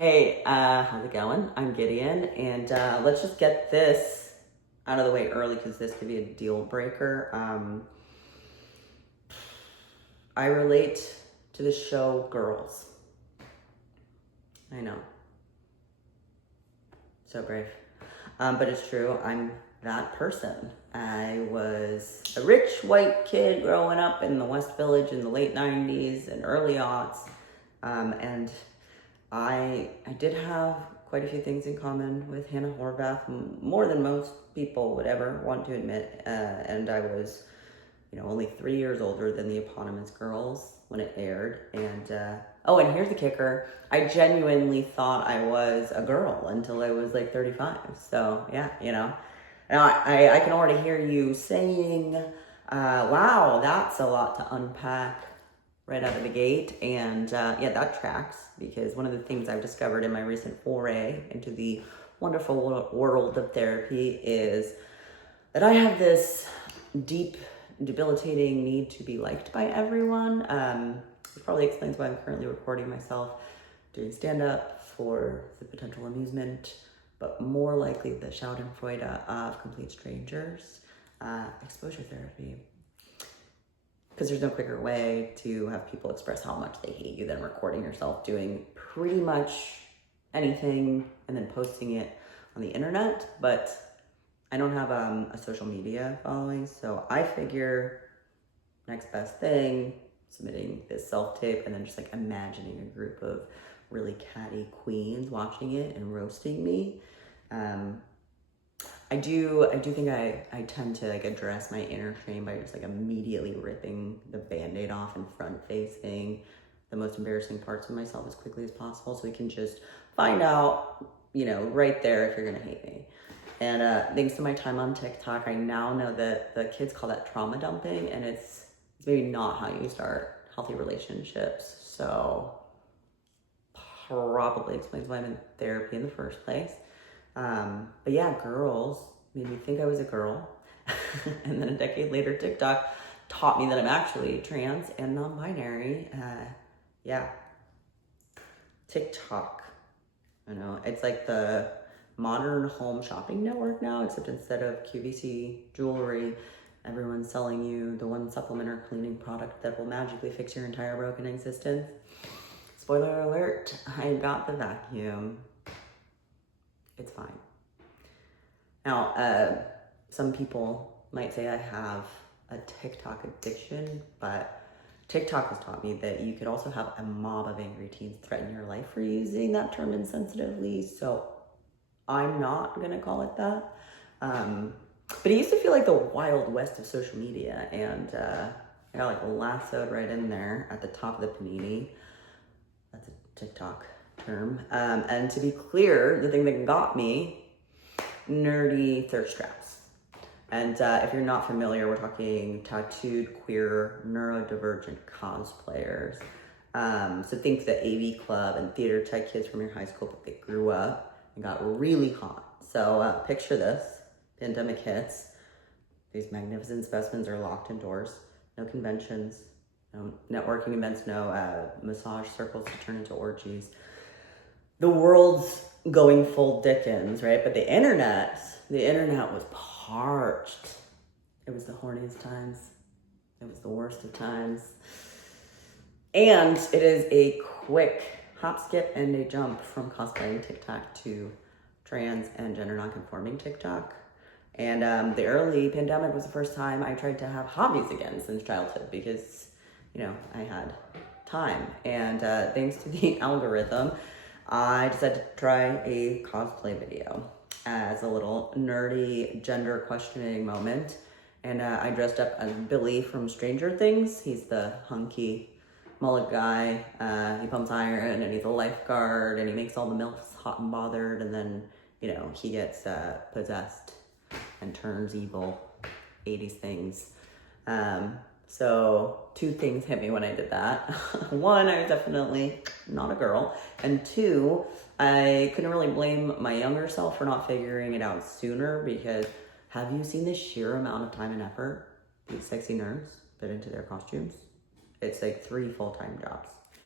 Hey, how's it going? I'm Gideon, and let's just get this out of the way early because this could be a deal breaker. I relate to the show Girls. I know, so brave. But it's true, I'm that person. I was a rich white kid growing up in the West Village in the late 90s and early aughts. And I did have quite a few things in common with Hannah Horvath, more than most people would ever want to admit. And I was, only 3 years older than the eponymous Girls when it aired. And here's the kicker: I genuinely thought I was a girl until I was like 35. So yeah, Now I can already hear you saying, "Wow, that's a lot to unpack." Right out of the gate. And yeah, that tracks because one of the things I've discovered in my recent foray into the wonderful world of therapy is that I have this deep, debilitating need to be liked by everyone. Which probably explains why I'm currently recording myself doing stand-up for the potential amusement, but more likely the Schadenfreude of complete strangers. Exposure therapy. Because there's no quicker way to have people express how much they hate you than recording yourself doing pretty much anything and then posting it on the internet. But I don't have a social media following, so I figure next best thing, submitting this self-tape and then just like imagining a group of really catty queens watching it and roasting me. I do think I tend to like address my inner shame by just like immediately ripping the Band-Aid off and front facing the most embarrassing parts of myself as quickly as possible so we can just find out, right there if you're gonna hate me. And thanks to my time on TikTok, I now know that the kids call that trauma dumping, and it's maybe not how you start healthy relationships. So probably explains why I'm in therapy in the first place. But yeah, Girls made me think I was a girl. And then a decade later, TikTok taught me that I'm actually trans and non-binary. Yeah. TikTok. It's like the modern home shopping network now, except instead of QVC jewelry, everyone's selling you the one supplement or cleaning product that will magically fix your entire broken existence. Spoiler alert, I got the vacuum. It's fine. Now, some people might say I have a TikTok addiction, but TikTok has taught me that you could also have a mob of angry teens threaten your life for using that term insensitively, so I'm not gonna call it that. But it used to feel like the wild west of social media, and I got like lassoed right in there at the top of the panini. That's a TikTok term. And to be clear, the thing that got me, nerdy thirst traps. And if you're not familiar, we're talking tattooed, queer, neurodivergent cosplayers. So think the AV club and theater type kids from your high school, but they grew up and got really hot. So picture this, pandemic hits. These magnificent specimens are locked indoors, no conventions, no networking events, no massage circles to turn into orgies. The world's going full Dickens, right? But the internet was parched. It was the horniest times. It was the worst of times. And it is a quick hop, skip, and a jump from cosplaying TikTok to trans and gender nonconforming TikTok. And the early pandemic was the first time I tried to have hobbies again since childhood because, I had time. And thanks to the algorithm, I decided to try a cosplay video as a little nerdy gender questioning moment. And I dressed up as Billy from Stranger Things. He's the hunky mullet guy. He pumps iron and he's a lifeguard and he makes all the MILFs hot and bothered. And then, he gets possessed and turns evil. 80s things. So 2 things hit me when I did that. 1, I was definitely not a girl. And 2, I couldn't really blame my younger self for not figuring it out sooner because have you seen the sheer amount of time and effort these sexy nerds put into their costumes? It's like 3 full-time jobs.